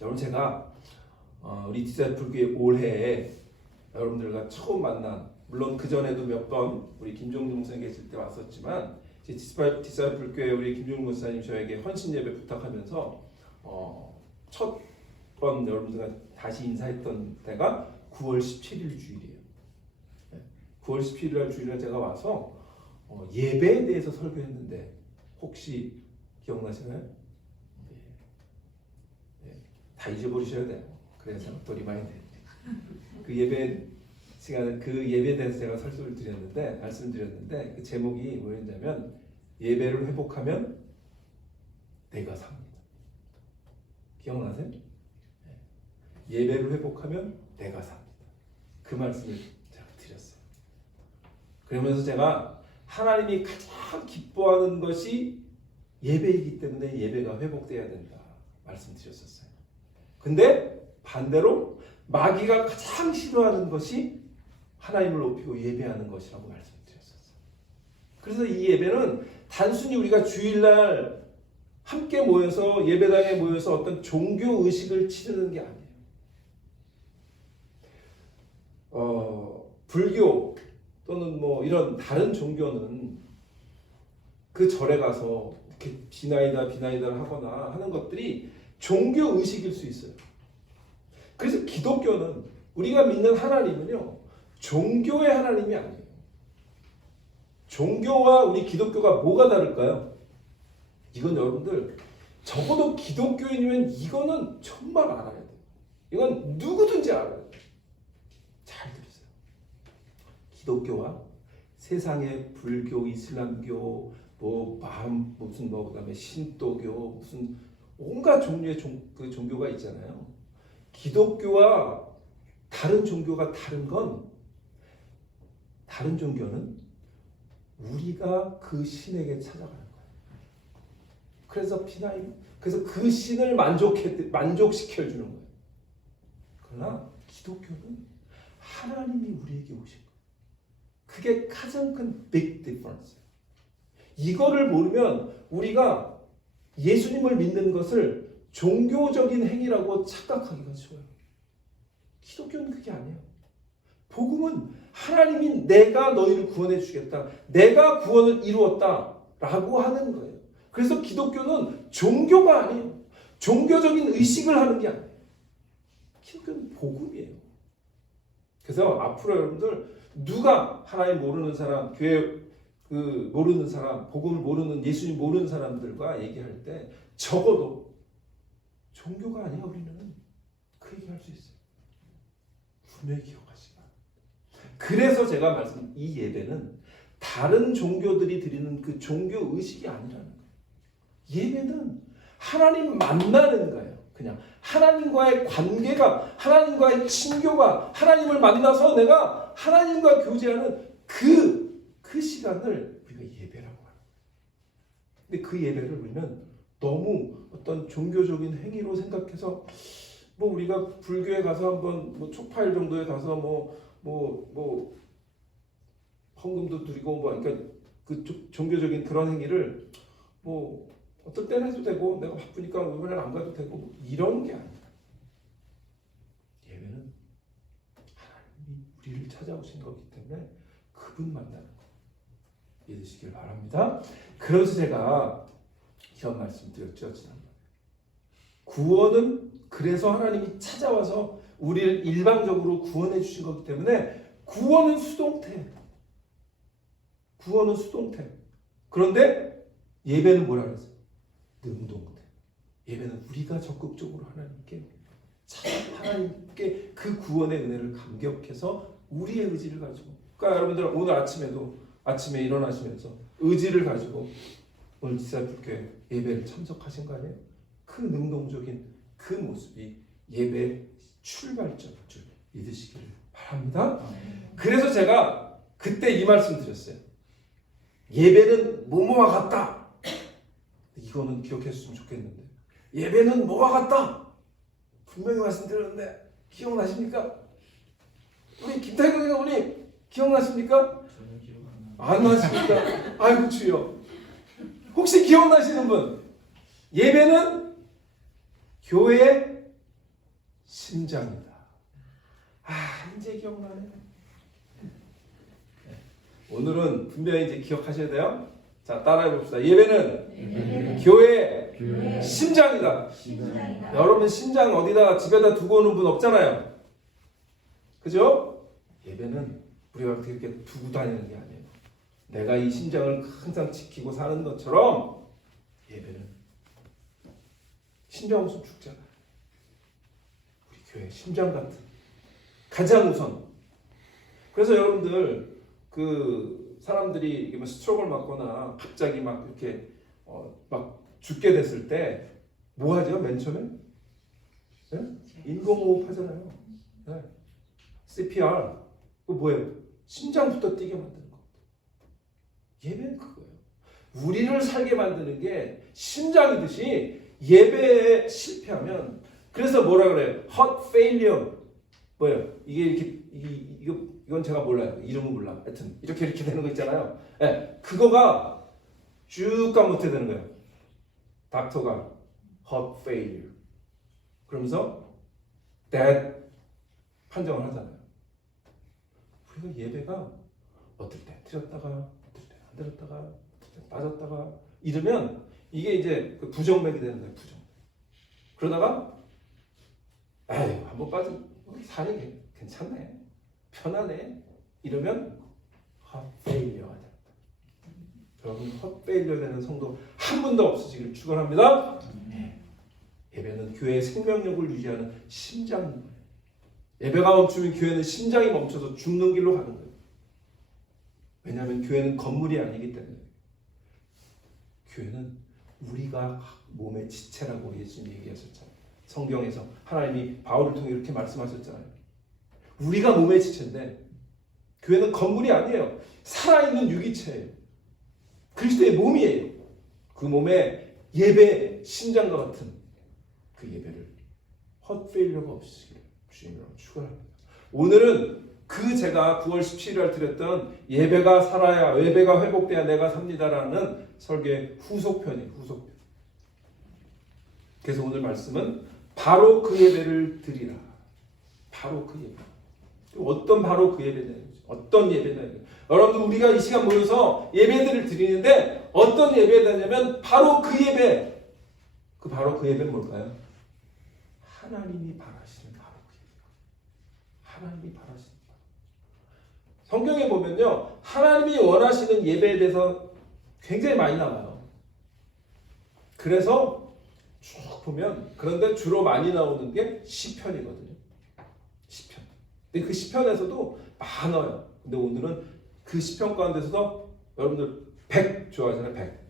여러분 제가 우리 디사이플교회 올해에 여러분들과 처음 만난, 물론 그 전에도 몇 번 우리 김종중 목사님 계실 때 왔었지만 디사이플교회 우리 김종중 목사님 저에게 헌신 예배 부탁하면서 첫 번 여러분들과 다시 인사했던 때가 9월 17일 주일이에요. 9월 17일 날 주일날 제가 와서 예배에 대해서 설교했는데 혹시 기억나시나요? 다 잊어버리셔야 돼요. 그래서 또 리마인드. 그 예배 시간에 그 예배에 대해서 제가 설교를 드렸는데 말씀드렸는데 그 제목이 뭐였냐면 예배를 회복하면 내가 삽니다. 기억나세요? 예배를 회복하면 내가 삽니다. 그 말씀을 제가 드렸어요. 그러면서 제가 하나님이 가장 기뻐하는 것이 예배이기 때문에 예배가 회복돼야 된다 말씀드렸었어요. 근데 반대로 마귀가 가장 싫어하는 것이 하나님을 높이고 예배하는 것이라고 말씀드렸었어요. 그래서 이 예배는 단순히 우리가 주일날 함께 모여서 예배당에 모여서 어떤 종교 의식을 치르는 게 아니에요. 불교 또는 뭐 이런 다른 종교는 그 절에 가서 이렇게 비나이다를 하거나 하는 것들이 종교 의식일 수 있어요. 그래서 기독교는 우리가 믿는 하나님은요 종교의 하나님이 아니에요. 종교와 우리 기독교가 뭐가 다를까요? 이건 여러분들 적어도 기독교인이면 이거는 정말 알아야 돼요. 이건 누구든지 알아야 돼요. 잘 들으세요. 기독교와 세상의 불교, 이슬람교, 그다음에 신도교, 무슨 온갖 종류의 종교가 있잖아요. 기독교와 다른 종교가 다른 건 다른 종교는 우리가 그 신에게 찾아가는 거예요. 그래서 그 신을 만족시켜 주는 거예요. 그러나 기독교는 하나님이 우리에게 오신 거예요. 그게 가장 큰 big difference. 이거를 모르면 우리가 예수님을 믿는 것을 종교적인 행위라고 착각하기가 쉬워요. 기독교는 그게 아니에요. 복음은 하나님이 내가 너희를 구원해 주겠다. 내가 구원을 이루었다. 라고 하는 거예요. 그래서 기독교는 종교가 아니에요. 종교적인 의식을 하는 게 아니에요. 기독교는 복음이에요. 그래서 앞으로 여러분들 누가 하나님 모르는 사람, 교회 모르는 사람, 복음을 모르는 예수님 모르는 사람들과 얘기할 때 적어도 종교가 아니야 우리는 그 얘기할 수 있어요. 분명히 기억하시기 바랍니다. 그래서 제가 이 예배는 다른 종교들이 드리는 그 종교 의식이 아니라는 거예요. 예배는 하나님 만나는 거예요. 그냥 하나님과의 관계가, 하나님과의 친교가, 하나님을 만나서 내가 하나님과 교제하는 그 시간을 우리가 예배라고 하는 거예요. 근데 그 예배를 우리는 너무 어떤 종교적인 행위로 생각해서 우리가 불교에 가서 한번 촉파일 정도에 가서 헌금도 드리고 그러니까 그 종교적인 그런 행위를 어떨 때는 해도 되고 내가 바쁘니까 이번에는 안 가도 되고 이런 게 아니라 예배는 하나님이 우리를 찾아오신 거기 때문에 그분 만나는 거 믿으시길 바랍니다. 그래서 제가 이런 말씀 드렸죠 지난번에. 구원은 그래서 하나님이 찾아와서 우리를 일방적으로 구원해 주신 거기 때문에 구원은 수동태. 그런데 예배는 뭐라 그랬어요? 능동태. 예배는 우리가 적극적으로 하나님께 그 구원의 은혜를 감격해서 우리의 의지를 가지고. 그러니까 여러분들 오늘 아침에 일어나시면서 의지를 가지고 오늘 디사이플교회 예배를 참석하신 거 아니에요? 그 능동적인 그 모습이 예배의 출발점일 줄 믿으시기를 바랍니다. 그래서 제가 그때 이 말씀 드렸어요. 예배는 뭐뭐와 같다. 이거는 기억했으면 좋겠는데 예배는 뭐와 같다. 분명히 말씀드렸는데 기억나십니까? 우리 김태경 어머니 기억나십니까? 안 나십니까? 아이고 주여. 혹시 기억나시는 분? 예배는 교회의 심장이다. 이제 기억나네. 오늘은 분명히 이제 기억하셔야 돼요. 자, 따라해 봅시다. 예배는 교회의 심장이다. 여러분 심장 어디다 집에다 두고 오는 분 없잖아요. 그죠? 예배는 우리가 그렇게 두고 다니는 게 아니에요. 내가 이 심장을 항상 지키고 사는 것처럼 예배는 심장 없으면 죽잖아. 우리 교회 심장 같은 가장 우선. 그래서 여러분들 그 사람들이 뭐 스트로크를 맞거나 갑자기 막 이렇게 막 죽게 됐을 때 뭐 하죠? 맨 처음에? 네? 인공호흡 하잖아요. 네. CPR. 그거 뭐예요? 심장부터 뛰게 만드는 거. 예배는 그거예요. 우리를 살게 만드는 게 심장이듯이 예배에 실패하면 그래서 뭐라 그래요? Heart failure. 뭐예요? 이게 이렇게 이건 제가 몰라요. 이름은 몰라. 하여튼 이렇게 되는 거 있잖아요. 네, 그거가 쭉 가면 어떻게 되는 거예요? 닥터가 heart failure. 그러면서 dead 판정을 하잖아요. 우리가 예배가 어떨 때 틀렸다가 어떨 때 안 들었다가 어떨 때 빠졌다가 이러면 이게 이제 그 부정맥이 되는 거예요. 부정. 그러다가 에이 한번 빠진 살이 괜찮네. 편하네. 이러면 헛페일리어가 됩니다. 여러분 헛페일리어 되는 성도 한 분도 없으시길 축원합니다. 예배는 교회의 생명력을 유지하는 심장인 거예요. 예배가 멈추면 교회는 심장이 멈춰서 죽는 길로 가는 거예요. 왜냐하면 교회는 건물이 아니기 때문에. 교회는 우리가 몸의 지체라고 예수님 얘기하셨잖아요. 성경에서 하나님이 바울을 통해 이렇게 말씀하셨잖아요. 우리가 몸의 지체인데 교회는 건물이 아니에요. 살아있는 유기체예요. 그리스도의 몸이에요. 그 몸에 예배 심장과 같은 그 예배를 헛페일러가 없으시기를 주님으로 축원합니다. 오늘은 그 제가 9월 17일 드렸던 예배가 살아야 예배가 회복돼야 내가 삽니다라는 설교의 후속편이에요. 후속편. 그래서 오늘 말씀은 바로 그 예배를 드리라. 바로 그 예배. 어떤 바로 그 예배냐? 어떤 예배냐? 여러분들 우리가 이 시간 모여서 예배들을 드리는데 어떤 예배냐면 바로 그 예배. 그 바로 그 예배는 뭘까요? 하나님이 바라시는 바로 그 예배. 하나님이 바라시는 바로. 성경에 보면요, 하나님이 원하시는 예배에 대해서 굉장히 많이 나와요. 그래서 쭉 보면 그런데 주로 많이 나오는 게 시편이거든요. 시편. 근데 그 시편에서도 많아요. 근데 오늘은 그 시편 가운데서도 여러분들 100 좋아하잖아요. 100.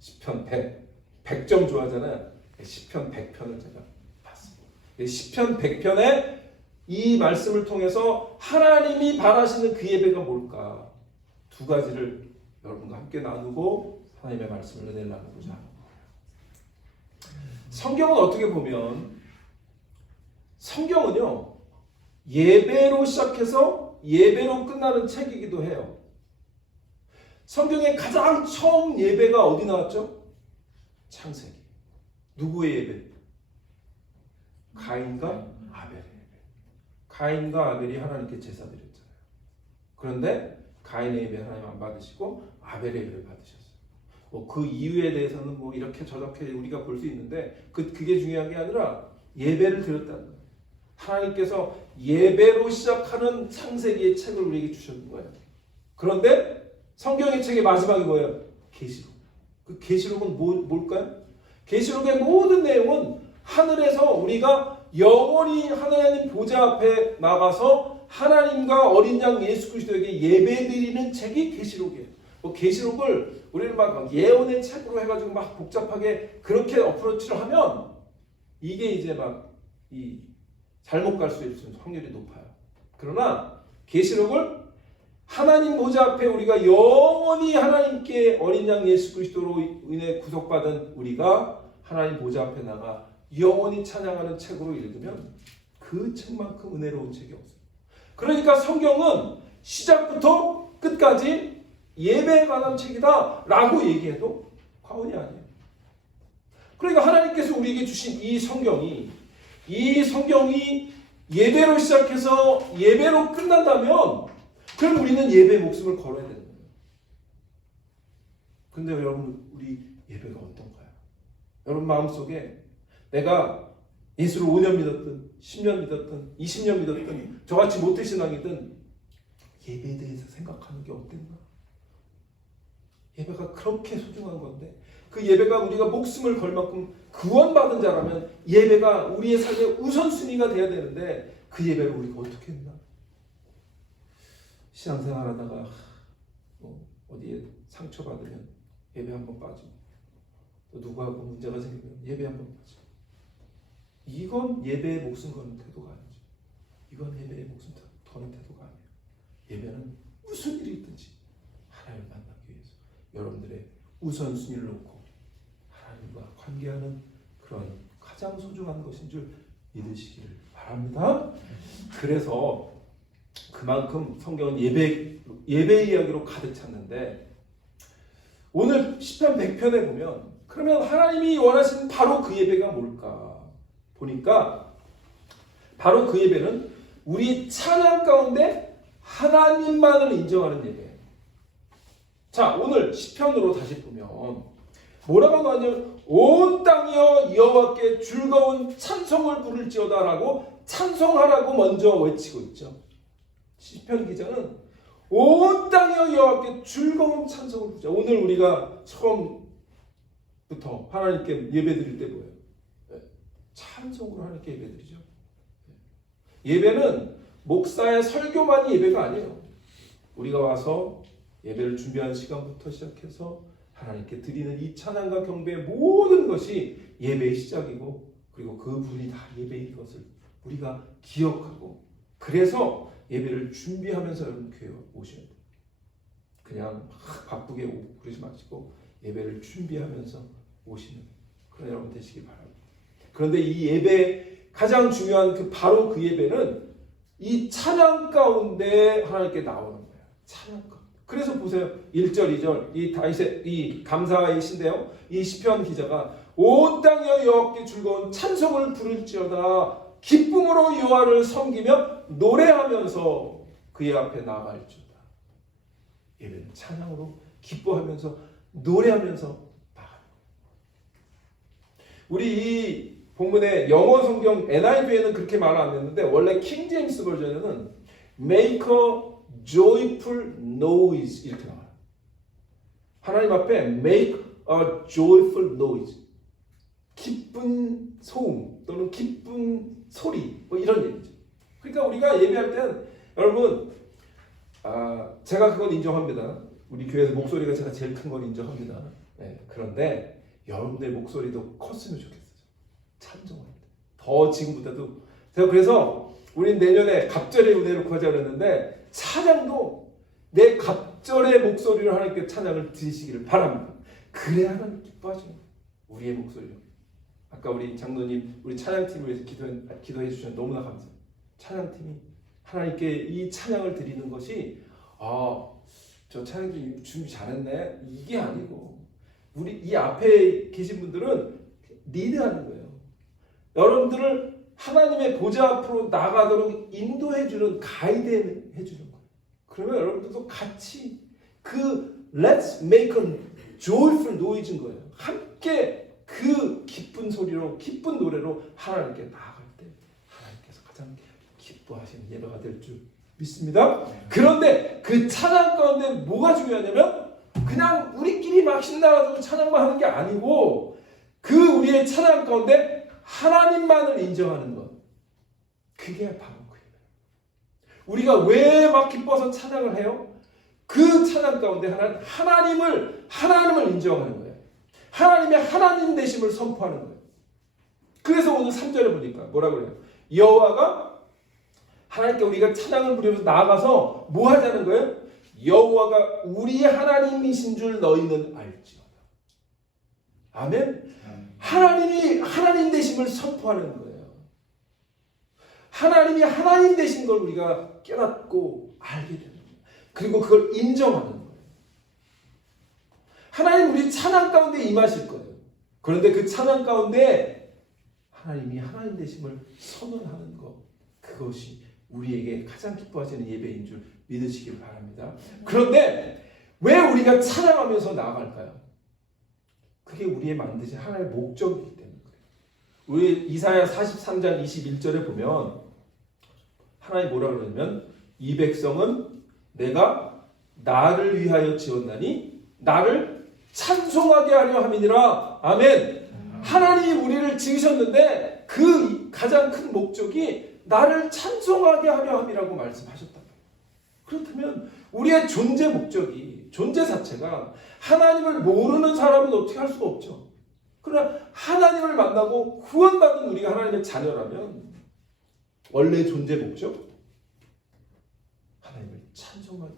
시편 100. 100점 좋아하잖아요. 시편 100편을 제가 봤습니다. 시편 100편에 이 말씀을 통해서 하나님이 바라시는 그 예배가 뭘까? 두 가지를 여러분과 함께 나누고 하나님의 말씀을 은혜를 나누고자 합니다. 성경은 어떻게 보면 성경은요 예배로 시작해서 예배로 끝나는 책이기도 해요. 성경의 가장 처음 예배가 어디 나왔죠? 창세기. 누구의 예배? 가인과 아벨의 예배. 가인과 아벨이 하나님께 제사 드렸잖아요. 그런데 가인의 예배 하나님 안 받으시고 아벨의 예배를 받으셨어요. 그 이유에 대해서는 뭐 이렇게 저렇게 우리가 볼 수 있는데 그게 중요한 게 아니라 예배를 드렸다는 거예요. 하나님께서 예배로 시작하는 창세기의 책을 우리에게 주셨는 거예요. 그런데 성경의 책의 마지막이 뭐예요? 계시록. 그 계시록은 뭘까요? 계시록의 모든 내용은 하늘에서 우리가 영원히 하나님 보좌 앞에 나가서 하나님과 어린 양 예수 그리스도에게 예배드리는 책이 계시록이에요. 계시록을 우리는 막 예언의 책으로 해가지고 막 복잡하게 그렇게 어프로치를 하면 이게 이제 막 이 잘못 갈 수 있는 확률이 높아요. 그러나 계시록을 하나님 보좌 앞에 우리가 영원히 하나님께 어린 양 예수 그리스도로 인해 구속받은 우리가 하나님 보좌 앞에 나가 영원히 찬양하는 책으로 읽으면 그 책만큼 은혜로운 책이 없어요. 그러니까 성경은 시작부터 끝까지 예배에 관한 책이다 라고 얘기해도 과언이 아니에요. 그러니까 하나님께서 우리에게 주신 이 성경이 예배로 시작해서 예배로 끝난다면 그럼 우리는 예배 목숨을 걸어야 되는 거예요. 근데 여러분 우리 예배가 어떤가요? 여러분 마음속에 내가 예수를 5년 믿었든 10년 믿었든 20년 믿었든 저같이 모태신앙이든 예배에 대해서 생각하는 게 어땠나? 예배가 그렇게 소중한 건데 그 예배가 우리가 목숨을 걸 만큼 구원받은 자라면 예배가 우리의 삶의 우선순위가 돼야 되는데 그 예배를 우리가 어떻게 했나? 신앙생활 하다가 어디에 상처받으면 예배 한번 빠지고 또 누구하고 문제가 생기면 예배 한번 빠지고 이건 예배에 목숨 거는 태도가 아니죠. 이건 예배에 목숨 거는 태도가 아니에요. 예배는 무슨 일이 있든지 하나님을 만나기 위해서 여러분들의 우선순위를 놓고 하나님과 관계하는 그런 가장 소중한 것인 줄 믿으시기를 바랍니다. 그래서 그만큼 성경은 예배 이야기로 가득 찼는데 오늘 시편 100편에 보면 그러면 하나님이 원하시는 바로 그 예배가 뭘까? 보니까 바로 그 예배는 우리 찬양 가운데 하나님만을 인정하는 예배예요. 자, 오늘 시편으로 다시 보면 뭐라고 나왔냐면 온 땅이여 여호와께 즐거운 찬송을 부를지어다라고 찬송하라고 먼저 외치고 있죠. 시편 기자는 온 땅이여 여호와께 즐거운 찬송을 부르자. 오늘 우리가 처음부터 하나님께 예배드릴 때 뭐예요? 찬송으로 하나님께 예배드리죠. 예배는 목사의 설교만이 예배가 아니에요. 우리가 와서 예배를 준비하는 시간부터 시작해서 하나님께 드리는 이 찬양과 경배의 모든 것이 예배의 시작이고 그리고 그분이 다 예배인 것을 우리가 기억하고 그래서 예배를 준비하면서 여러분 교회에 오셔야 돼요. 그냥 막 바쁘게 오고 그러지 마시고 예배를 준비하면서 오시는 그런 여러분 되시기 바랍니다. 그런데 이 예배 가장 중요한 바로 그 예배는 이 찬양 가운데 하나님께 나오는 거예요. 찬양 가운데. 그래서 보세요. 1절, 2절 이 다윗의 이 감사의 시인데요. 이 시편 기자가 온 땅이여 여호와께 즐거운 찬송을 부를지어다 기쁨으로 여호와를 섬기며 노래하면서 그의 앞에 나아갈지어다. 예배는 찬양으로 기뻐하면서 노래하면서 나아가는 거예요. 우리 이 본문의 영어 성경 NIV에는 그렇게 말 안 했는데 원래 킹 제임스 버전에는 make a joyful noise 이렇게 나와요. 하나님 앞에 make a joyful noise 기쁜 소음 또는 기쁜 소리 뭐 이런 얘기죠. 그러니까 우리가 예배할 때는 여러분 제가 그건 인정합니다. 우리 교회에서 목소리가 제가 제일 큰 건 인정합니다. 네, 그런데 여러분들 목소리도 컸으면 좋겠어요. 찬송할 때. 더 지금보다도 제가 그래서 우리 내년에 갑절의 은혜를 구하자 그랬는데 찬양도 내 갑절의 목소리로 하나님께 찬양을 드리시기를 바랍니다. 그래야 하나님 기뻐하시는 거예요. 우리의 목소리로. 아까 우리 장로님 우리 찬양팀을 위해서 기도해 주셔서 너무나 감사합니다. 찬양팀이 하나님께 이 찬양을 드리는 것이 저 찬양팀 준비 잘했네 이게 아니고 우리 이 앞에 계신 분들은 리드하는 거예요. 여러분들을 하나님의 보좌 앞으로 나가도록 인도해주는 가이드 해주는 거예요. 그러면 여러분들도 같이 그 Let's make a joyful noise인 거예요. 함께 그 기쁜 소리로 기쁜 노래로 하나님께 나아갈 때 하나님께서 가장 기뻐하시는 예배가 될 줄 믿습니다. 그런데 그 찬양 가운데 뭐가 중요하냐면 그냥 우리끼리 막 신나가지고 찬양만 하는 게 아니고 그 우리의 찬양 가운데 하나님만을 인정하는 것. 그게 바로 그 예배. 우리가 왜 막 기뻐서 찬양을 해요? 그 찬양 가운데 하나님을 인정하는 거예요. 하나님의 하나님 되심을 선포하는 거예요. 그래서 오늘 3절에 보니까 뭐라 그래요? 여호와가 하나님께 우리가 찬양을 부르면서 나아가서 뭐 하자는 거예요? 여호와가 우리의 하나님이신 줄 너희는 알지어다. 아멘. 하나님이 하나님 되심을 선포하는 거예요. 하나님이 하나님 되신 걸 우리가 깨닫고 알게 되는 거예요. 그리고 그걸 인정하는 거예요. 하나님 우리 찬양 가운데 임하실 거예요. 그런데 그 찬양 가운데 하나님이 하나님 되심을 선언하는 것, 그 그것이 우리에게 가장 기뻐하시는 예배인 줄 믿으시길 바랍니다. 그런데 왜 우리가 찬양하면서 나아갈까요? 그게 우리의 만드신 하나님의 목적이기 때문에 그래요. 우리 이사야 43장 21절에 보면 하나님 뭐라 그러냐면 이 백성은 내가 나를 위하여 지었나니 나를 찬송하게 하려 함이니라. 아멘. 하나님이 우리를 지으셨는데 그 가장 큰 목적이 나를 찬송하게 하려 함이라고 말씀하셨단 말이에요. 그렇다면 우리의 존재 목적이, 존재 자체가 하나님을 모르는 사람은 어떻게 할 수가 없죠. 그러나 하나님을 만나고 구원받은 우리가 하나님의 자녀라면 원래 존재 목적? 하나님을 찬송하게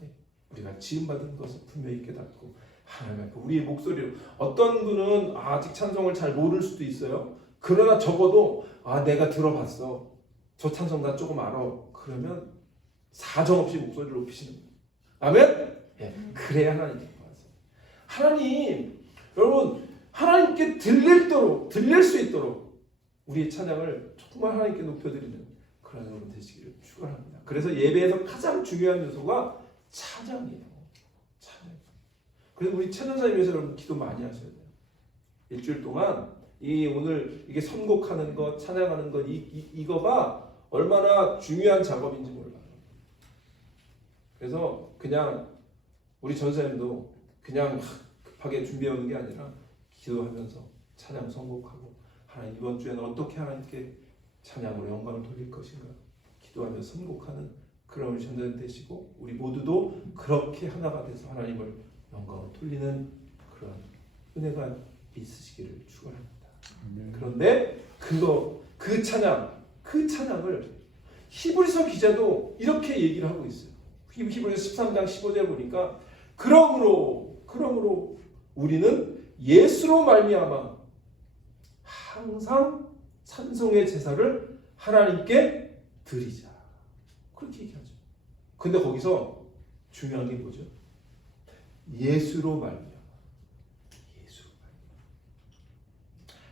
우리가 지음받은 것을 분명히 깨닫고 하나님 앞에 우리의 목소리로, 어떤 분은 아직 찬송을 잘 모를 수도 있어요. 그러나 적어도 내가 들어봤어, 저 찬송 나 조금 알아, 그러면 사정없이 목소리를 높이시는 거예요. 아멘? 예, 그래야 하나님 기뻐하세요. 하나님, 여러분 하나님께 들릴 수 있도록 우리의 찬양을 정말 하나님께 높여드리는 그런 여러분 되시기를 축원합니다. 그래서 예배에서 가장 중요한 요소가 찬양이에요. 찬양. 그래서 우리 찬양사에 위해서 여러분 기도 많이 하셔야 돼요. 일주일 동안 오늘 이게 선곡하는 것, 찬양하는 것, 이거가 얼마나 중요한 작업인지 몰라요. 그래서 그냥 우리 전사님도 그냥 급하게 준비해 오는 게 아니라 기도하면서 찬양 선곡하고, 하나님 이번 주에는 어떻게 하나님께 찬양으로 영광을 돌릴 것인가 기도하면서 선곡하는 그런 우리 전사님 되시고, 우리 모두도 그렇게 하나가 돼서 하나님을 영광을 돌리는 그런 은혜가 있으시기를 축원합니다. 그런데 그 찬양을 히브리서 기자도 이렇게 얘기를 하고 있어요. 히브리서 13장 15절 보니까 그러므로 우리는 예수로 말미암아 항상 찬송의 제사를 하나님께 드리자, 그렇게 얘기하죠. 근데 거기서 중요한 게 뭐죠? 예수로 말미암아.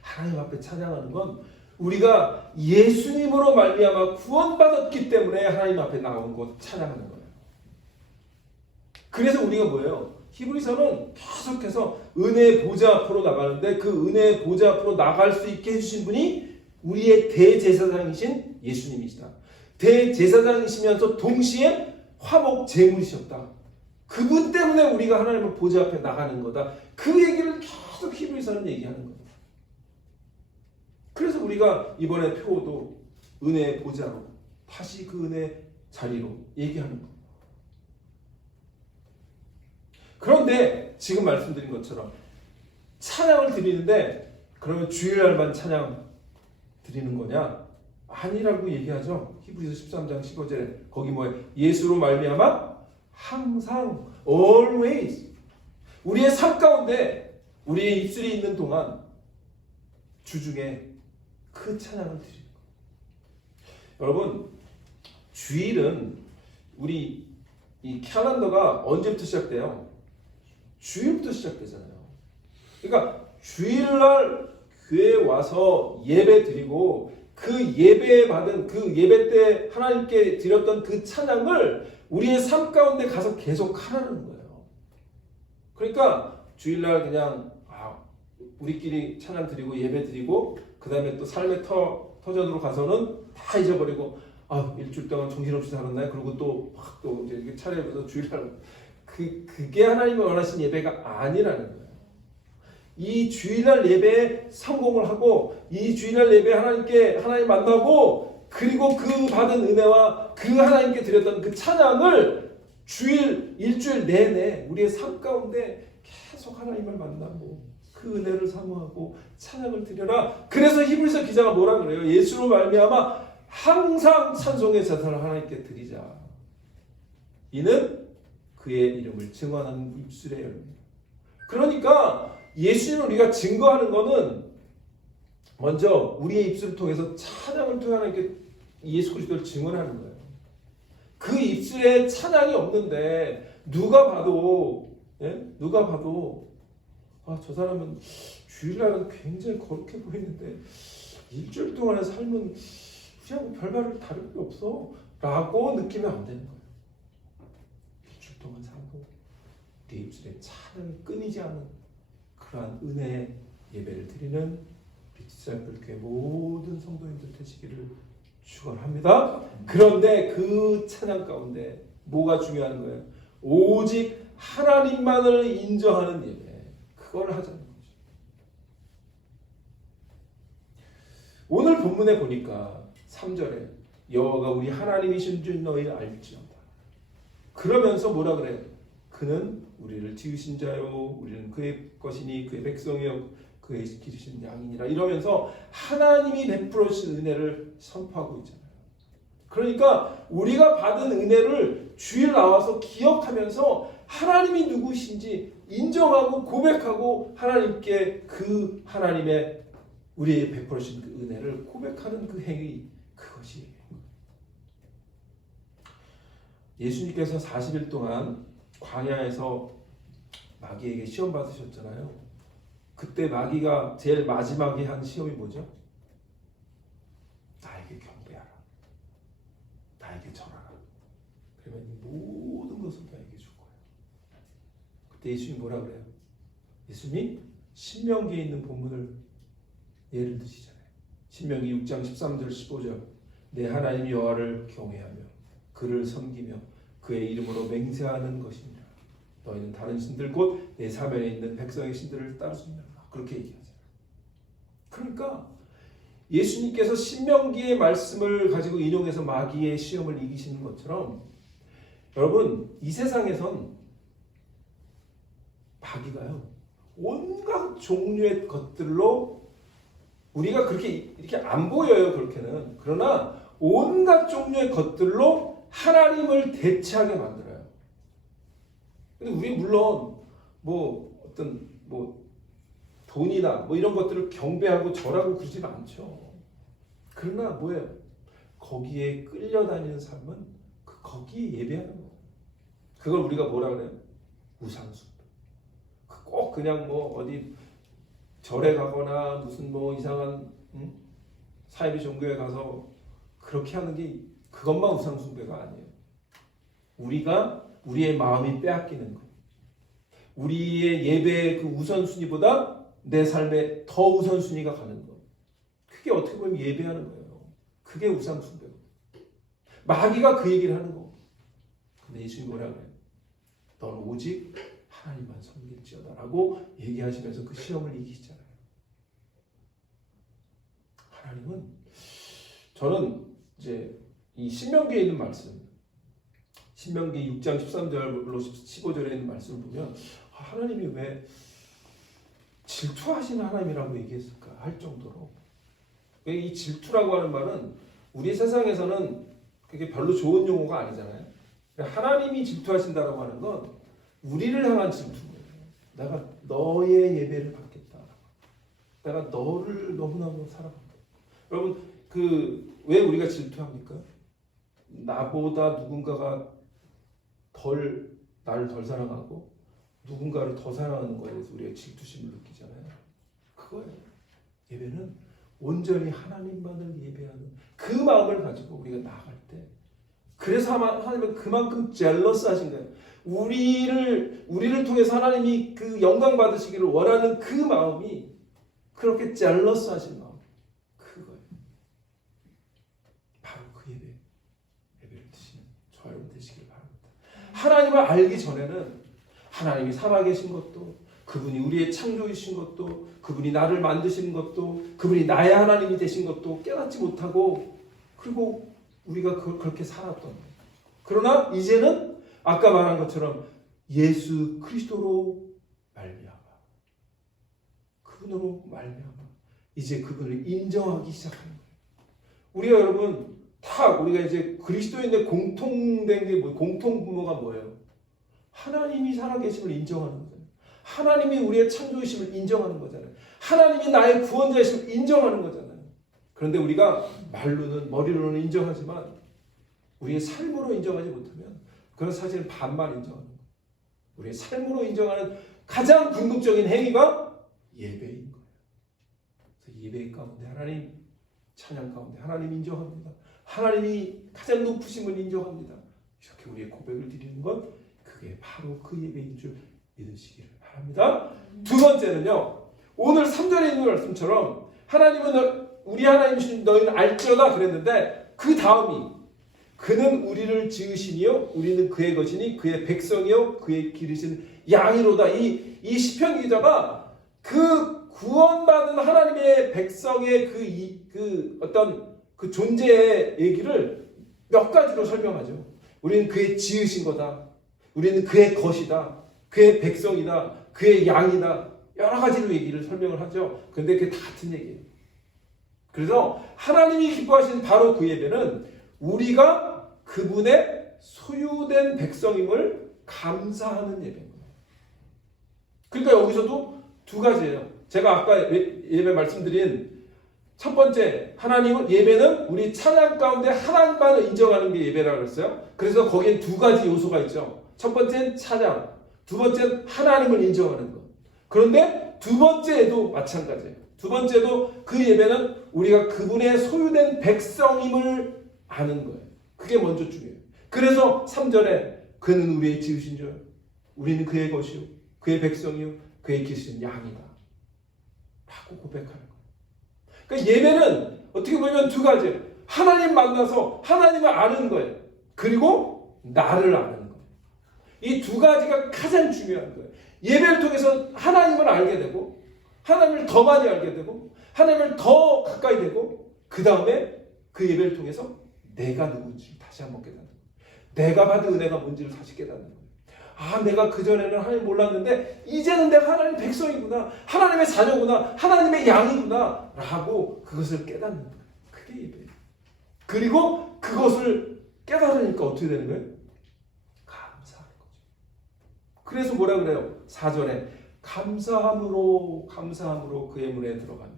하나님 앞에 찬양하는 건 우리가 예수님으로 말미암아 구원받았기 때문에 하나님 앞에 나온 것 찬양하는 거예요. 그래서 우리가 뭐예요? 히브리서는 계속해서 은혜의 보좌 앞으로 나가는데, 그 은혜의 보좌 앞으로 나갈 수 있게 해주신 분이 우리의 대제사장이신 예수님이시다. 대제사장이시면서 동시에 화목 제물이셨다. 그분 때문에 우리가 하나님의 보좌 앞에 나가는 거다. 그 얘기를 계속 히브리서는 얘기하는 거예요. 그래서 우리가 이번에 표도 은혜의 보좌로 다시 그 은혜 자리로 얘기하는 거예요. 그런데 지금 말씀드린 것처럼 찬양을 드리는데 그러면 주일날만 찬양 드리는 거냐? 아니라고 얘기하죠. 히브리서 13장 15절에 거기 뭐예요? 예수로 말미암아 항상 always 우리의 삶 가운데 우리의 입술이 있는 동안 주중에 그 찬양을 드리는 거예요. 여러분, 주일은 우리 이 캘린더가 언제부터 시작돼요? 주일부터 시작되잖아요. 그러니까 주일날 교회에 와서 예배 드리고 그 예배에 받은 그 예배 때 하나님께 드렸던 그 찬양을 우리의 삶 가운데 가서 계속 하라는 거예요. 그러니까 주일날 그냥 우리끼리 찬양 드리고 예배 드리고 그 다음에 또 삶의 터전으로 가서는 다 잊어버리고 일주일 동안 정신없이 살았나요? 그리고 또 이제 차례에서 주일날 그게 하나님이 원하신 예배가 아니라는 거예요. 이 주일날 예배에 성공을 하고 이 주일날 예배 하나님 만나고 그리고 그 받은 은혜와 그 하나님께 드렸던 그 찬양을 일주일 내내 우리의 삶 가운데 계속 하나님을 만나고 그 은혜를 사모하고 찬양을 드려라. 그래서 히브리서 기자가 뭐라 그래요? 예수로 말미암아 항상 찬송의 제사를 하나님께 드리자. 이는 그의 이름을 증언하는 입술의 열매입니다. 그러니까 예수님을 우리가 증거하는 것은 먼저 우리의 입술을 통해서 찬양을 통해 하나님께 예수 그리스도를 증언하는 거예요. 그 입술에 찬양이 없는데 누가 봐도 저 사람은 주일날은 굉장히 거룩해 보이는데 일주일 동안의 삶은 우리하고 별다를 다를 게 없어 라고 느끼면 안 되는 거예요. 일주일 동안 살고 우리 입술에 찬을 끊이지 않은 그러한 은혜의 예배를 드리는 우리 디사이플 교회 모든 성도님들 되시기를 축원합니다. 그런데 그 찬양 가운데 뭐가 중요한 거예요? 오직 하나님만을 인정하는 예배, 그걸 하자는 거죠. 오늘 본문에 보니까 3절에 여호와가 우리 하나님이신 줄 너희 알지어다. 그러면서 뭐라 그래요? 그는 우리를 지으신 자요, 우리는 그의 것이니 그의 백성이요, 그의 기르신 양이니라. 이러면서 하나님이 베풀어 주신 은혜를 선포하고 있잖아요. 그러니까 우리가 받은 은혜를 주일 나와서 기억하면서 하나님이 누구신지 인정하고 고백하고 하나님께 그 하나님의 우리의 베풀어 주신 그 은혜를 고백하는 그 행위, 그것이 예수님께서 40일 동안 광야에서 마귀에게 시험 받으셨잖아요. 그때 마귀가 제일 마지막에 한 시험이 뭐죠? 나에게 경배하라, 나에게 절하라. 그러면 이 모든 것을 나에게 줄 거예요. 그때 예수님이 뭐라 그래요? 예수님이 신명기에 있는 본문을 예를 드시잖아요. 신명기 6장 13절 15절 내 하나님 여호와를 경외하며 그를 섬기며 그의 이름으로 맹세하는 것이니라. 너희는 다른 신들 곧 내 사면에 있는 백성의 신들을 따르시느라. 그렇게 얘기하잖아요. 그러니까 예수님께서 신명기의 말씀을 가지고 인용해서 마귀의 시험을 이기시는 것처럼 여러분 이 세상에선 마귀가요 온갖 종류의 것들로 우리가 그렇게 이렇게 안 보여요. 그렇게는. 그러나 온갖 종류의 것들로 하나님을 대체하게 만들어요. 근데 우리 물론 뭐 어떤 뭐 돈이나 뭐 이런 것들을 경배하고 절하고 그러지 않죠. 그러나 뭐예요? 거기에 끌려다니는 삶은 거기에 예배하는 거예요. 그걸 우리가 뭐라 그래요? 우상숭배. 꼭 그냥 뭐 어디 절에 가거나 무슨 뭐 이상한 사이비 종교에 가서 그렇게 하는 게 그것만 우상숭배가 아니에요. 우리가 우리의 마음이 빼앗기는 것, 우리의 예배의 그 우선순위보다 내 삶에 더 우선순위가 가는 것, 그게 어떻게 보면 예배하는 거예요. 그게 우상숭배고 마귀가 그 얘기를 하는 거. 근데 예수님이 뭐라 그래요? 너는 오직 하나님만 섬길지어다라고 얘기하시면서 그 시험을 이기시잖아요. 하나님은 저는 이제 이 신명기에 있는 말씀, 신명기 6장 13절로 15절에 있는 말씀을 보면 하나님이 왜 질투하시는 하나님이라고 얘기했을까 할 정도로, 이 질투라고 하는 말은 우리 세상에서는 그게 별로 좋은 용어가 아니잖아요. 하나님이 질투하신다라고 하는 건 우리를 향한 질투예요. 내가 너의 예배를 받겠다. 내가 너를 너무너무 사랑한다. 여러분 왜 우리가 질투합니까? 나보다 누군가가 나를 덜 사랑하고 누군가를 더 사랑하는 거에 대해서 우리가 질투심을 느끼잖아요. 그거예요. 예배는 온전히 하나님만을 예배하는 그 마음을 가지고 우리가 나아갈 때, 그래서 하나님은 그만큼 젤러스하신 거예요. 우리를 통해서 하나님이 그 영광 받으시기를 원하는 그 마음이 그렇게 젤러스하신 마음, 그거예요. 바로 그 예배를 드시는 저 여러분 되시기를 바랍니다. 하나님을 알기 전에는 하나님이 살아계신 것도, 그분이 우리의 창조이신 것도, 그분이 나를 만드신 것도, 그분이 나의 하나님이 되신 것도 깨닫지 못하고, 그리고 우리가 그렇게 살았던 거예요. 그러나 이제는 아까 말한 것처럼 예수 그리스도로 말미암아, 그분으로 말미암아 이제 그분을 인정하기 시작하는 거예요. 우리가 여러분 우리가 이제 그리스도인의 공통된 게 공통분모가 뭐예요? 하나님이 살아계심을 인정하는 거잖아요. 하나님이 우리의 창조이심을 인정하는 거잖아요. 하나님이 나의 구원자이심을 인정하는 거잖아요. 그런데 우리가 머리로는 인정하지만 우리의 삶으로 인정하지 못하면 그건 사실은 반만 인정하는 거예요. 우리의 삶으로 인정하는 가장 궁극적인 행위가 예배인 거예요. 그래서 예배 가운데 하나님 찬양 가운데 하나님 인정합니다. 하나님이 가장 높으심을 인정합니다. 이렇게 우리의 고백을 드리는 것, 그게 바로 그 예배인 줄 믿으시기를 바랍니다. 두 번째는요, 오늘 3절에 있는 말씀처럼 하나님은 우리 하나님이신 너희는 알지어다 그랬는데, 그 다음이 그는 우리를 지으시니요 우리는 그의 것이니 그의 백성이요 그의 기르신 양이로다. 이 시편 기자가 그 구원받은 하나님의 백성의 그 어떤 그 존재의 얘기를 몇 가지로 설명하죠. 우리는 그의 지으신 거다. 우리는 그의 것이다. 그의 백성이다. 그의 양이다. 여러 가지로 얘기를 설명을 하죠. 그런데 그게 다 같은 얘기예요. 그래서 하나님이 기뻐하신 바로 그 예배는 우리가 그분의 소유된 백성임을 감사하는 예배인 거예요. 그러니까 여기서도 두 가지예요. 제가 아까 예배 말씀드린 첫 번째, 하나님은 예배는 우리 찬양 가운데 하나님만을 인정하는 게 예배라고 했어요. 그래서 거기에 두 가지 요소가 있죠. 첫 번째는 찬양, 두 번째는 하나님을 인정하는 것. 그런데 두 번째에도 마찬가지예요. 두 번째도 그 예배는 우리가 그분의 소유된 백성임을 아는 거예요. 그게 먼저 중요해요. 그래서 3절에 그는 우리의 지으신 줄, 우리는 그의 것이요 그의 백성이요 그의 기르신 양이다 라고 고백하는 거예요. 그러니까 예배는 어떻게 보면 두 가지예요. 하나님 만나서 하나님을 아는 거예요. 그리고 나를 아는 거예요. 이 두 가지가 가장 중요한 거예요. 예배를 통해서 하나님을 알게 되고, 하나님을 더 많이 알게 되고, 하나님을 더 가까이 되고, 그 다음에 그 예배를 통해서 내가 누군지 다시 한번 깨닫는 거예요. 내가 받은 은혜가 뭔지를 다시 깨닫는 거예요. 아, 내가 그전에는 하나님 몰랐는데 이제는 내가 하나님 백성이구나, 하나님의 자녀구나, 하나님의 양이구나 라고 그것을 깨닫는 거예요. 그게 예배예요. 그리고 그것을 깨달으니까 어떻게 되는 거예요? 감사하는 거죠. 그래서 뭐라 그래요? 4절에 감사함으로 그의 문에 들어가며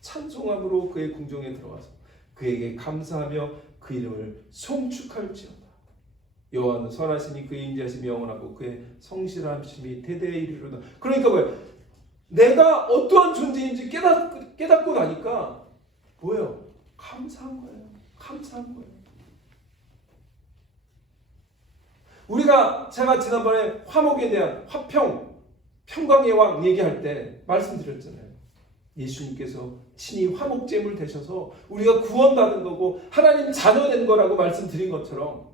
찬송함으로 그의 궁정에 들어가서 그에게 감사하며 그 이름을 송축할지어다. 여호와는 선하시니 그의 인자하심이 영원하고 그의 성실하심이 대대에 이르리로다. 그러니까 뭐예요? 내가 어떠한 존재인지 깨닫고 나니까 뭐예요? 감사한 거예요. 감사한 거예요. 제가 지난번에 화목에 대한 평강의 왕 얘기할 때 말씀드렸잖아요. 예수님께서 친히 화목제물 되셔서 우리가 구원받은 거고 하나님 자녀 된 거라고 말씀드린 것처럼,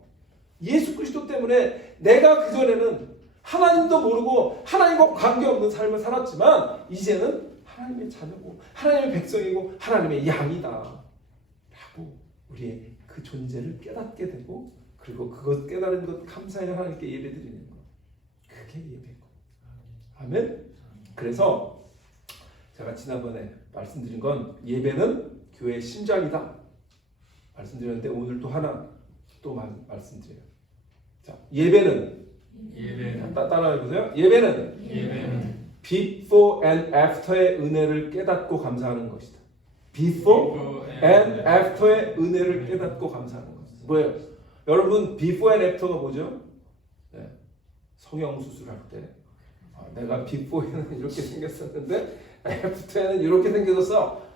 예수 그리스도 때문에 내가 그전에는 하나님도 모르고 하나님과 관계없는 삶을 살았지만 이제는 하나님의 자녀고 하나님의 백성이고 하나님의 양이다 라고 우리의 그 존재를 깨닫게 되고, 그리고 그것 깨달은 것 감사해 하나님께 예배드리는 것, 그게 예배고. 아멘. 그래서 제가 지난번에 말씀드린 건 예배는 교회의 심장이다 말씀드렸는데, 오늘 또 하나 또 말씀드려요. 자, 예배는 따라해보세요. 예배는 before and after의 은혜를 깨닫고 감사하는 것이다. before and after의 은혜를 깨닫고 감사하는 것이다. 뭐예요? 여러분, before and after가 뭐죠? 네, 성형수술할 때 내가 before에는 이렇게 생겼었는데 after에는 이렇게 생겨졌어.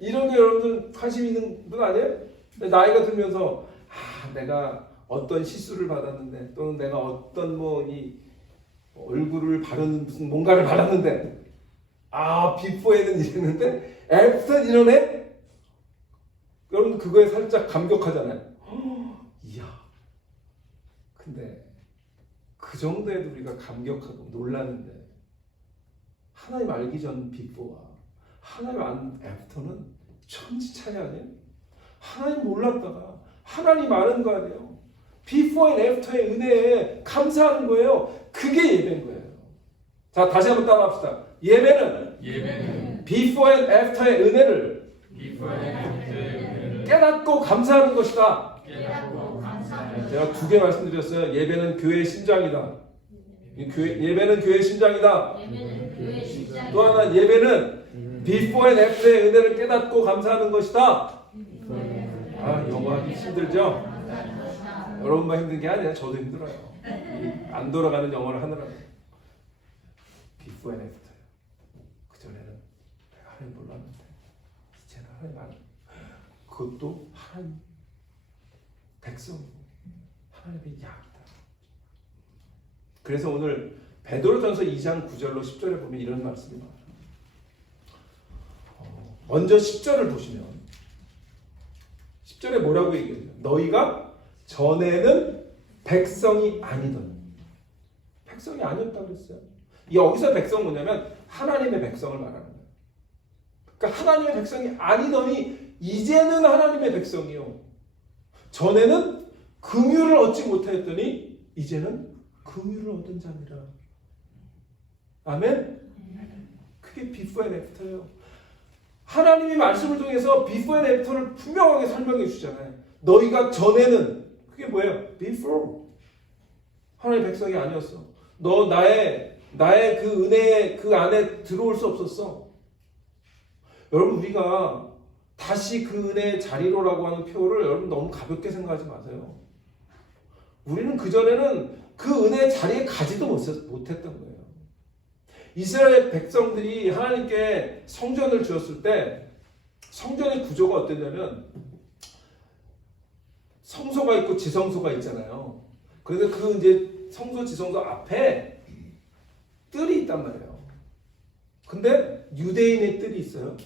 이런 게 여러분들 관심 있는 분 아니에요? 나이가 들면서 내가 어떤 시술을 받았는데, 또는 내가 어떤 이 얼굴을 바르는 무슨 뭔가를 발랐는데, 비포에는 이랬는데 애프터는 이러네? 여러분 그거에 살짝 감격하잖아요. 이야. 근데 그 정도에도 우리가 감격하고 놀라는데, 하나님 알기 전 비포와 하나님 안 애프터는 천지 차이 아니에요? 하나님 몰랐다가 하나님 아는 거 아니에요? before and after의 은혜에 감사하는 거예요. 그게 예배인 거예요. 자, 다시 한번 따라합시다. 예배는 before and after의 은혜를 깨닫고 감사하는 것이다. 제가 두 개 말씀드렸어요. 예배는 교회의 심장이다. 예배는 교회의 심장이다. 또 하나, 예배는 before and after의 은혜를 깨닫고 감사하는 것이다. 영어하기 힘들죠? 여러분만 힘든 게 아니라 저도 힘들어요. 안 돌아가는 영어를 하느라고. before and after. 그전에는 내가 하나님 몰랐는데 이제는 하나님 알아. 그것도 하나님 백성이고 하나님의 양이다. 그래서 오늘 베드로전서 2장 9절로 10절에 보면 이런 말씀이 나와요. 먼저 10절을 보시면 10절에 뭐라고 얘기해요? 너희가 전에는 백성이 아니더니, 백성이 아니었다고 그랬어요. 여기서 백성 뭐냐면 하나님의 백성을 말하는 거예요. 그러니까 하나님의 백성이 아니더니 이제는 하나님의 백성이요. 전에는 긍휼을 얻지 못하였더니 이제는 긍휼을 얻은 자니라. 아멘? 그게 비포 앤 애프터예요. 하나님이 말씀을 통해서 비포 앤 애프터를 분명하게 설명해 주잖아요. 너희가 전에는, 그게 뭐예요? before. 하나님의 백성이 아니었어. 너 나의 그 은혜 그 안에 들어올 수 없었어. 여러분, 우리가 다시 그 은혜의 자리로라고 하는 표현을 여러분 너무 가볍게 생각하지 마세요. 우리는 그전에는 그 은혜의 자리에 가지도 못했던 거예요. 이스라엘 백성들이 하나님께 성전을 지었을 때 성전의 구조가 어땠냐면 성소가 있고 지성소가 있잖아요. 그래서 그 이제 성소 지성소 앞에 뜰이 있단 말이에요. 근데 유대인의 뜰이 있어요.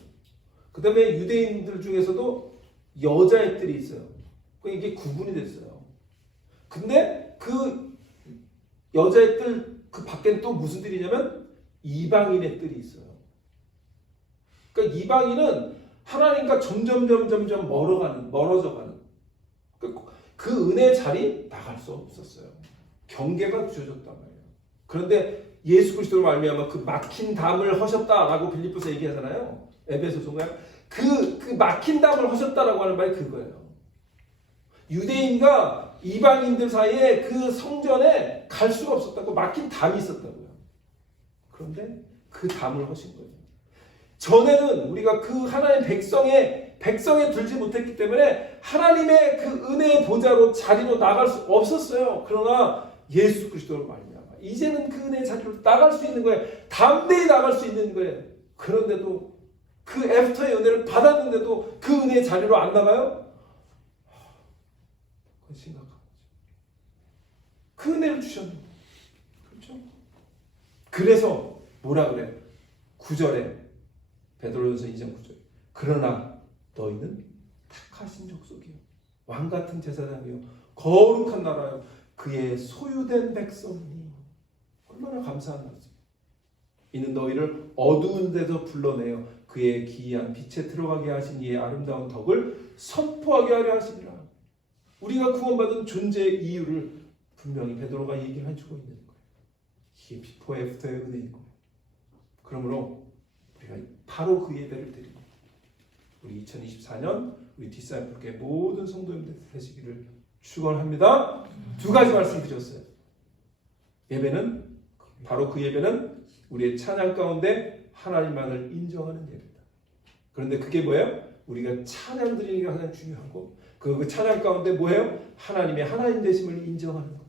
그 다음에 유대인들 중에서도 여자의 뜰이 있어요. 이게 구분이 됐어요. 근데 그 여자의 뜰 그 밖엔 또 무슨 뜰이냐면 이방인의 뜰이 있어요. 그러니까 이방인은 하나님과 점점 멀어져가는 그 은혜의 자리 나갈 수 없었어요. 경계가 주어졌단 말이에요. 그런데 예수 그리스도로 말미암아 그 막힌 담을 허셨다라고 빌립보서 얘기하잖아요. 에베소서인가요? 그 막힌 담을 허셨다라고 하는 말이 그거예요. 유대인과 이방인들 사이에 그 성전에 갈 수가 없었다고, 막힌 담이 있었다고요. 그런데 그 담을 허신 거예요. 전에는 우리가 그 하나님 백성에 들지 못했기 때문에 하나님의 그 은혜의 보좌로 자리로 나갈 수 없었어요. 그러나 예수 그리스도로 말미암아 이제는 그 은혜의 자리로 나갈 수 있는 거예요. 담대히 나갈 수 있는 거예요. 그런데도 그 애프터의 은혜를 받았는데도 그 은혜의 자리로 안 나가요? 그건 심각한 거죠. 그 은혜를 주셨는데, 그렇죠? 그래서 뭐라 그래? 9절에 베드로전서 2장 9절. 그러나 너희는 택하신 족속이요, 왕 같은 제사장이요, 거룩한 나라요, 그의 소유된 백성이니. 얼마나 감사한 말씀. 이는 너희를 어두운 데서 불러내어 그의 기이한 빛에 들어가게 하신 이의 아름다운 덕을 선포하게 하려 하시니라. 우리가 구원받은 존재의 이유를 분명히 베드로가 얘기를 해주고 있는 거예요. 이게 비포 애프터의 은혜인 거예요. 그러므로 우리가 바로 그 예배를 드리고 우리 2024년 우리 디사이플교회 모든 성도님들 되시기를 축원합니다. 두 가지 말씀 드렸어요. 예배는 바로 그 예배는 우리의 찬양 가운데 하나님만을 인정하는 예배다. 그런데 그게 뭐예요? 우리가 찬양 드리는 게 가장 중요하고 그 찬양 가운데 뭐예요? 하나님의 하나님 되심을 인정하는 겁니다.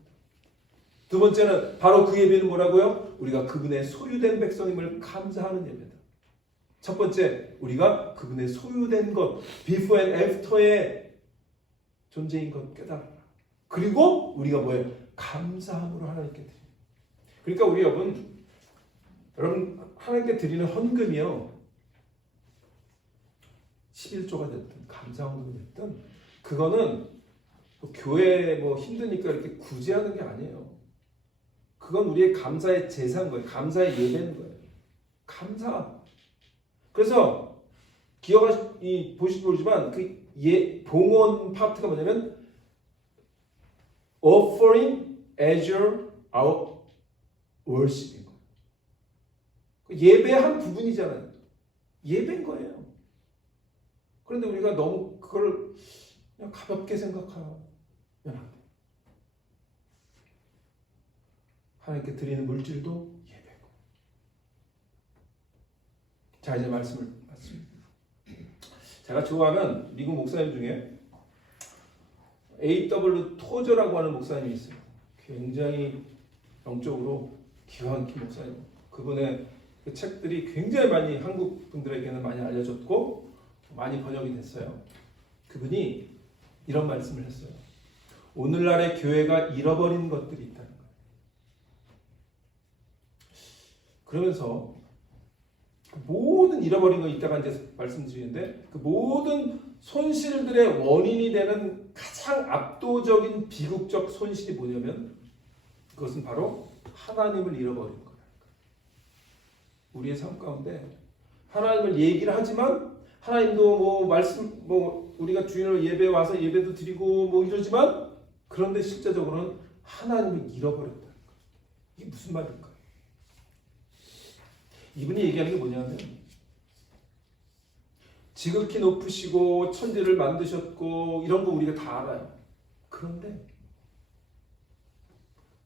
두 번째는 바로 그 예배는 뭐라고요? 우리가 그분의 소유된 백성임을 감사하는 예배다. 첫 번째, 우리가 그분의 소유된 것, before and after의 존재인 것 깨달아라. 그리고 우리가 뭐예요? 감사함으로 하나님께 드립니다. 그러니까 우리 여러분 하나님께 드리는 헌금이요, 11조가 됐든 감사헌금이 됐든 그거는 교회 힘드니까 이렇게 구제하는 게 아니에요. 그건 우리의 감사의 제사인 거예요. 감사의 예배인 거예요. 감사. 그래서 보시지 모르지만 그 봉헌 파트가 뭐냐면 offering as our worship인 거예요. 예배의 한 부분이잖아요. 예배인 거예요. 그런데 우리가 너무 그걸 그냥 가볍게 생각하면 안 돼요. 하나님께 드리는 물질도 예배고. 자, 이제 말씀을 마칩니다. 제가 좋아하는 미국 목사님 중에 A.W. 토저라고 하는 목사님이 있어요. 굉장히 영적으로 기가 막힌 목사님. 그분의 그 책들이 굉장히 많이 한국 분들에게는 많이 알려졌고 많이 번역이 됐어요. 그분이 이런 말씀을 했어요. 오늘날의 교회가 잃어버린 것들이 있다는 거예요. 그러면서 모든 잃어버린 거 이따가 이제 말씀드리는데 그 모든 손실들의 원인이 되는 가장 압도적인 비극적 손실이 뭐냐면 그것은 바로 하나님을 잃어버린 거예요. 우리의 삶 가운데 하나님을 얘기를 하지만 하나님도 뭐 말씀 뭐 우리가 주일로 예배 와서 예배도 드리고 뭐 이러지만 그런데 실제적으로는 하나님을 잃어버렸다는 거예요. 이게 무슨 말일까요? 이분이 얘기하는 게 뭐냐면 지극히 높으시고 천지를 만드셨고 이런 거 우리가 다 알아요. 그런데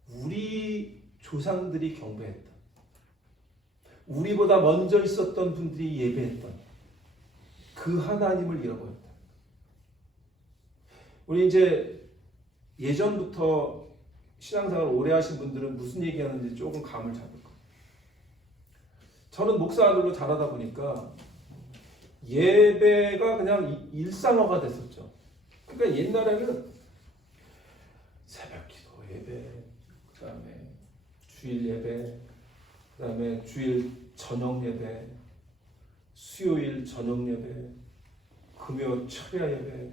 우리 조상들이 경배했던 우리보다 먼저 있었던 분들이 예배했던 그 하나님을 잃어버렸다. 우리 이제 예전부터 신앙생활을 오래 하신 분들은 무슨 얘기하는지 조금 감을 잡을 거예요. 저는 목사 아들로 자라다 보니까 예배가 그냥 일상화가 됐었죠. 그러니까 옛날에는 새벽기도 예배, 그 다음에 주일 예배, 그 다음에 주일 저녁 예배, 수요일 저녁 예배, 금요 철야 예배.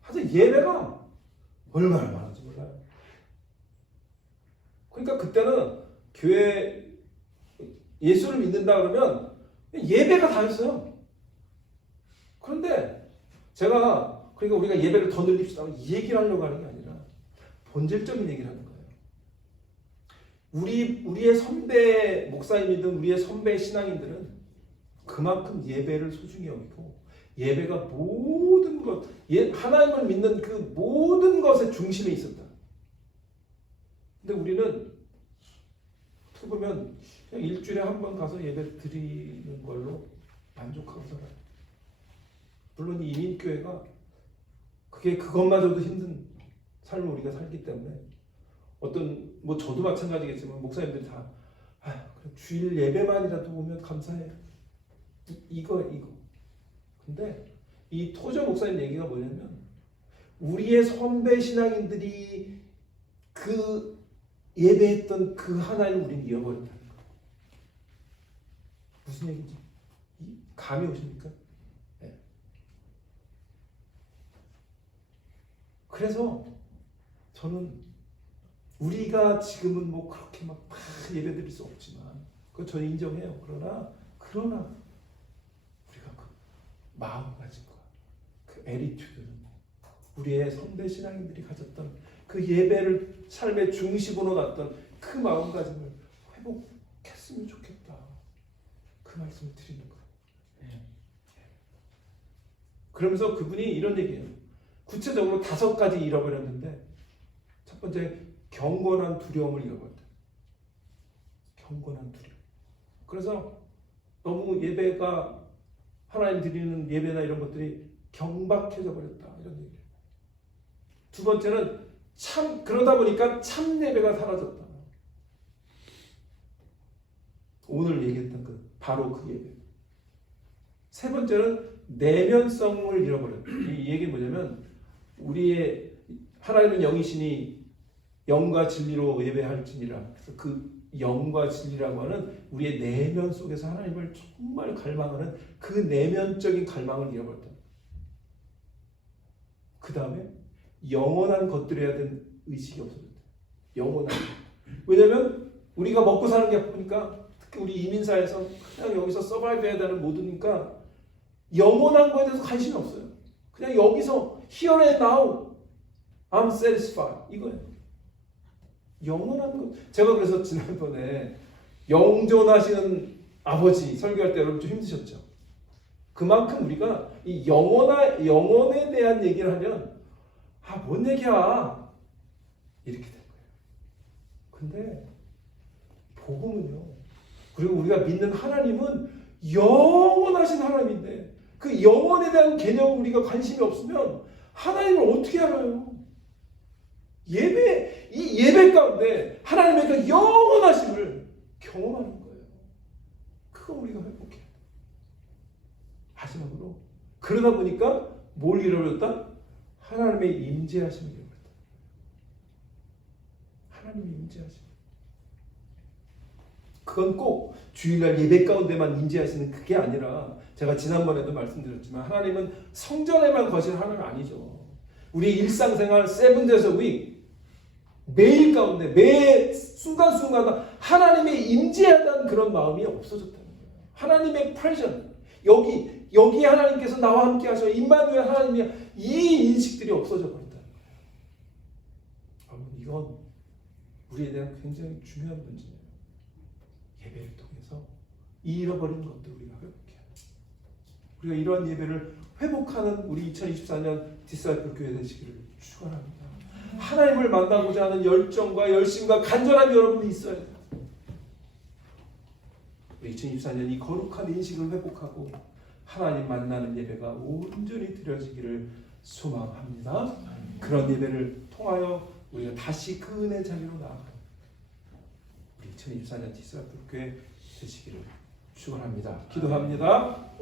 하여튼 예배가 얼마나 많은지 몰라요. 그러니까 그때는 교회 예수를 믿는다 그러면 예배가 다였어요. 그런데 제가 그러니까 우리가 예배를 더 늘립시다 이 얘기를 하려고 하는 게 아니라 본질적인 얘기를 하는 거예요. 우리의 선배 목사님이든 우리의 선배 신앙인들은 그만큼 예배를 소중히 여기고 예배가 모든 것 하나님을 믿는 그 모든 것의 중심에 있었다. 근데 우리는 어떻게 보면 그냥 일주일에 한 번 가서 예배 드리는 걸로 만족하고 살아요. 물론 이 이민교회가 그것마저도 힘든 삶을 우리가 살기 때문에 어떤 뭐 저도 마찬가지겠지만 목사님들이 다 그래 주일 예배만이라도 오면 감사해. 이거. 근데 이 토저 목사님 얘기가 뭐냐면 우리의 선배 신앙인들이 그 예배했던 그 하나님을 우리는 잃어버린다는 거예요. 무슨 얘기인지 감이 오십니까? 네. 그래서 저는 우리가 지금은 뭐 그렇게 막 예배 드릴 수 없지만 그거 저는 인정해요. 그러나 우리가 그 마음가짐과 그 애리튜드는 우리의 선배 신앙인들이 가졌던 그 예배를 삶의 중심으로 놨던 그 마음가짐을 회복했으면 좋겠다. 그 말씀을 드리는 거예요. 그러면서 그분이 이런 얘기예요. 구체적으로 5가지 잃어버렸는데 첫 번째 경건한 두려움을 잃어버렸다. 경건한 두려움. 그래서 너무 예배가 하나님 드리는 예배나 이런 것들이 경박해져 버렸다. 이런 얘기예요. 두 번째는 그러다 보니까 참 예배가 사라졌다. 오늘 얘기했던 바로 그 예배. 세 번째는 내면성을 잃어버렸다. 이 얘기는 뭐냐면 우리의 하나님은 영이시니 영과 진리로 예배할지니라. 그래서 그 영과 진리라고 하는 우리의 내면 속에서 하나님을 정말 갈망하는 그 내면적인 갈망을 잃어버렸다. 그 다음에 영원한 것들에야 된 의식이 없어졌다. 영원한 것. 왜냐하면 우리가 먹고 사는 게 보니까 특히 우리 이민사에서 그냥 여기서 서바이브해야 되는 모두니까 영원한 거에 대해서 관심이 없어요. 그냥 여기서 here and now I'm satisfied 이거예요. 영원한 것. 제가 그래서 지난번에 영존하시는 아버지 설교할 때 여러분 좀 힘드셨죠? 그만큼 우리가 이 영원에 대한 얘기를 하면 뭔 얘기야 이렇게 된 거예요. 근데 복음은요. 그리고 우리가 믿는 하나님은 영원하신 하나님인데 그 영원에 대한 개념 우리가 관심이 없으면 하나님을 어떻게 알아요? 이 예배 가운데 하나님의 그 영원하심을 경험하는 거예요. 그거 우리가 회복해야 돼. 마지막으로 그러다 보니까 뭘 잃어버렸다? 하나님의 임재하심을 잃어버렸다. 하나님의 임재하심. 그건 꼭 주일날 예배 가운데만 임재하시는 그게 아니라 제가 지난번에도 말씀드렸지만 하나님은 성전에만 거신 하나님 아니죠. 우리 일상생활 세븐데이즈 윅 매일 가운데 매 순간순간 하나님의 임재하다는 그런 마음이 없어졌다는 거예요. 하나님의 프레전 여기 하나님께서 나와 함께 하셔 임마누엘 하나님이 이 인식들이 없어져 버린다는 거예요. 이건 우리에 대한 굉장히 중요한 문제예요. 예배를 통해서 이 잃어버린 것들 우리가 회복해야 돼. 우리가 이러한 예배를 회복하는 우리 2024년 디사이플 교회 되시기를 축원합니다. 하나님을 만나고자 하는 열정과 열심과 간절함이 여러분이 있어야 돼요. 2024년 이 거룩한 인식을 회복하고 하나님 만나는 예배가 온전히 드려지기를 소망합니다. 그런 예배를 통하여 우리가 다시 그 은혜 자리로 나아가는 우리 2024년 디사이플 교회 되시기를 축원합니다. 기도합니다.